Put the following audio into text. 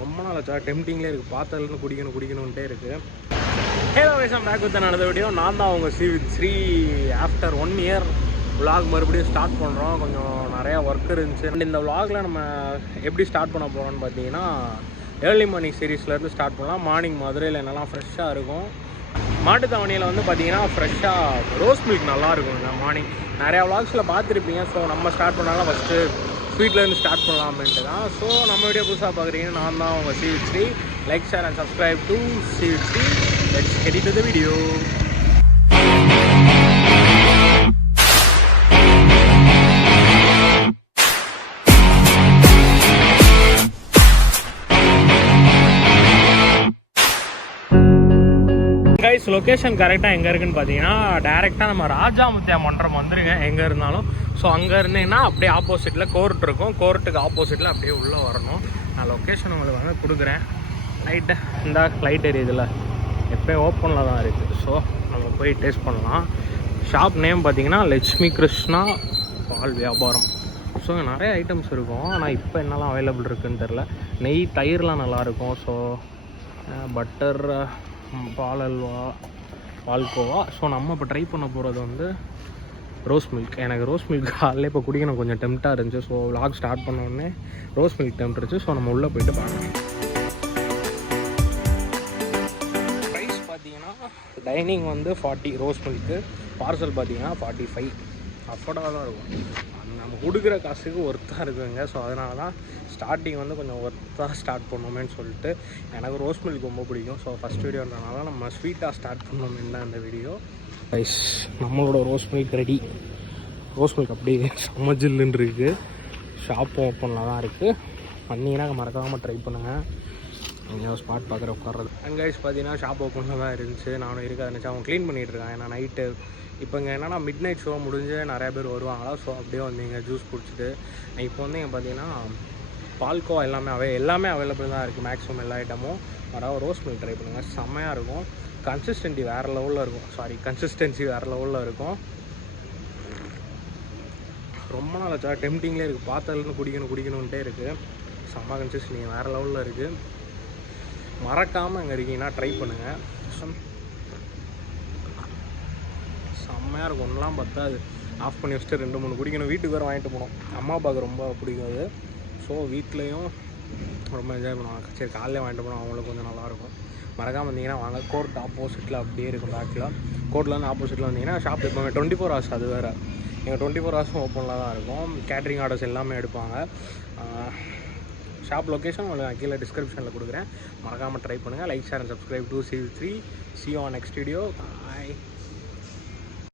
ரொம்ப நாள் ஆச்சா டெம்டிங்லேயே இருக்குது, பார்த்ததுலேருந்து குடிக்கணுன்ட்டே இருக்குது. Hello guys, I'm back with another video. நான் தான் அவங்க ஸ்ரீ. ஆஃப்டர் 1 இயர் vlog மறுபடியும் ஸ்டார்ட் பண்ணுறோம். கொஞ்சம் நிறையா ஒர்க் இருந்துச்சு. அண்ட் இந்த vlogல நம்ம எப்படி ஸ்டார்ட் பண்ண போகிறோம்னு பார்த்தீங்கன்னா, ஏர்லி மார்னிங் சீரீஸ்லேருந்து ஸ்டார்ட் பண்ணலாம். மார்னிங் மதுரையில் என்னெல்லாம் ஃப்ரெஷ்ஷாக இருக்கும். மாட்டுத்தாவணியில் வந்து பார்த்தீங்கன்னா ஃப்ரெஷ்ஷாக ரோஸ் மில்க் நல்லாயிருக்குங்க மார்னிங். நிறையா vlogsல பார்த்துருப்பீங்க. ஸோ நம்ம ஸ்டார்ட் பண்ணாலும் ஃபஸ்ட்டு ஸ்வீட்லேருந்து ஸ்டார்ட் பண்ணலாம்ன்ட்டு தான். ஸோ நம்ம வீடியோ புதுசாக பார்க்குறீங்கன்னா, நான் தான் அவங்க Sri. Like, share and subscribe to Sri. Let's get into the video. Guys, location கரெக்டாக எங்கே இருக்குன்னு பார்த்தீங்கன்னா, டேரெக்டாக நம்ம ராஜாமுத்தியா மன்றம் வந்துருங்க எங்கே இருந்தாலும். ஸோ அங்கே இருந்தீங்கன்னா அப்படியே ஆப்போசிட்டில் கோர்ட் இருக்கும். கோர்ட்டுக்கு ஆப்போசிட்டில் அப்படியே உள்ளே வரணும். நான் லொக்கேஷன் உங்களுக்கு வந்து கொடுக்குறேன். லைட்டு இந்த லைட் எரியுதுல, எப்போயும் ஓப்பனில் தான் இருக்குது. ஸோ நம்ம போய் டேஸ்ட் பண்ணலாம். ஷாப் நேம் பார்த்தீங்கன்னா லட்சுமி கிருஷ்ணா பால் வியாபாரம். ஸோ நிறைய ஐட்டம்ஸ் இருக்கும். ஆனால் இப்போ என்னெல்லாம் அவைலபிள் இருக்குதுன்னு தெரில. நெய், தயிர்லாம் நல்லாயிருக்கும். ஸோ பட்டர், பால் அல்வா, பால்கோவா. ஸோ நம்ம இப்போ ட்ரை பண்ண போகிறது வந்து ரோஸ் மில்க். எனக்கு ரோஸ் மில்க் காலையில் இப்போ குடிக்கணும் கொஞ்சம் டெம்ப்டாக இருந்துச்சு. ஸோ vlog ஸ்டார்ட் பண்ணோடனே ரோஸ் மில்க் டெம்ப்ட் இருந்துச்சு. ஸோ நம்ம உள்ளே போய்ட்டு பார்க்கலாம். ப்ரைஸ் பார்த்தீங்கன்னா டைனிங் வந்து 40 ரோஸ் மில்க்கு, பார்சல் பார்த்தீங்கன்னா 45. அஃபோர்டாக தான் இருக்கும். நம்ம கொடுக்குற காசுக்கு ஒர்த்தாக இருக்குதுங்க. ஸோ அதனால தான் ஸ்டார்டிங் வந்து கொஞ்சம் ஒர்த்தாக ஸ்டார்ட் பண்ணோமேன்னு சொல்லிட்டு. எனக்கு ரோஸ் மில்க் ரொம்ப பிடிக்கும். ஸோ ஃபஸ்ட் வீடியோன்றனால நம்ம ஸ்வீட்டாக ஸ்டார்ட் பண்ணோமேன்னு தான் இந்த வீடியோ. ரைஸ், நம்மளோட rose milk ready. Rose milk அப்படியே செம்ம ஜில்லுன்னு இருக்குது. ஷாப்பும் ஓப்பனில் தான் இருக்குது. வந்தீங்கன்னா மறக்காமல் ட்ரை பண்ணுங்கள். நீங்கள் ஸ்பாட் பார்க்குற உட்கார்றது. அண்ட் கைஸ் பார்த்தீங்கன்னா ஷாப் ஓப்பனில் தான் இருந்துச்சு. நானும் இருக்காது நினச்சி அவன் க்ளீன் பண்ணிகிட்டு இருக்கான். ஏன்னா நைட்டு இப்போ இங்கே என்னென்னா மிட் நைட் ஷோ முடிஞ்சு நிறையா பேர் வருவாங்களா. ஸோ அப்படியே வந்தீங்க ஜூஸ் குடிச்சிட்டு. இப்போ வந்து இங்கே பார்த்தீங்கன்னா பால்கோவா எல்லாமே அவைலபிள் தான் இருக்குது. மேக்ஸிமம் எல்லா ஐட்டமும். வர ரோஸ் மில்க் ட்ரை பண்ணுங்கள், செம்மையாக இருக்கும். கன்சிஸ்டன்சி வேறு லெவலில் இருக்கும். ரொம்ப நாள் ஆச்சா டெம்டிங்லேயே இருக்குது, பார்த்ததுலேருந்து குடிக்கணுன்ட்டே இருக்குது. செம்ம கன்சிஸ்டன்சி வேறு லெவலில் இருக்குது. மறக்காமல் இங்கே இருக்கீங்கன்னா ட்ரை பண்ணுங்கள். செம்மையாக இருக்கும். ஒன்றெலாம் பத்தாது, ஆஃப் பண்ணி வச்சுட்டு 2-3 குடிக்கணும். வீட்டுக்கு வேறு வாங்கிட்டு போகணும். அம்மா அப்பாவுக்கு ரொம்ப பிடிக்கும் அது. ஸோ வீட்லேயும் ரொம்ப என்ஜாய் பண்ணுவாங்க. சரி காலையில் வாங்கிட்டு போனோம், அவங்களுக்கு கொஞ்சம் நல்லாயிருக்கும். மறக்காமல் வந்தீங்கன்னா வாங்க. கோர்ட் ஆப்போசிட்டில் அப்படியே இருக்கும். பேக்கில் கோர்ட்லேருந்து ஆப்போசிட்டில் வந்தீங்கன்னா ஷாப் எப்போவுமே 24 hours. அது வேறு எங்கள் 24 hours ஓப்பனில் தான் இருக்கும். கேட்ரிங் ஆர்டர்ஸ் எல்லாமே எடுப்பாங்க. ஷாப் லொக்கேஷன் உங்களுக்கு நான் கீழே டிஸ்கிரிப்ஷனில் கொடுக்குறேன். மறக்காமல் ட்ரை பண்ணுங்கள். Like, share and subscribe to Sri. See you on next video. Bye.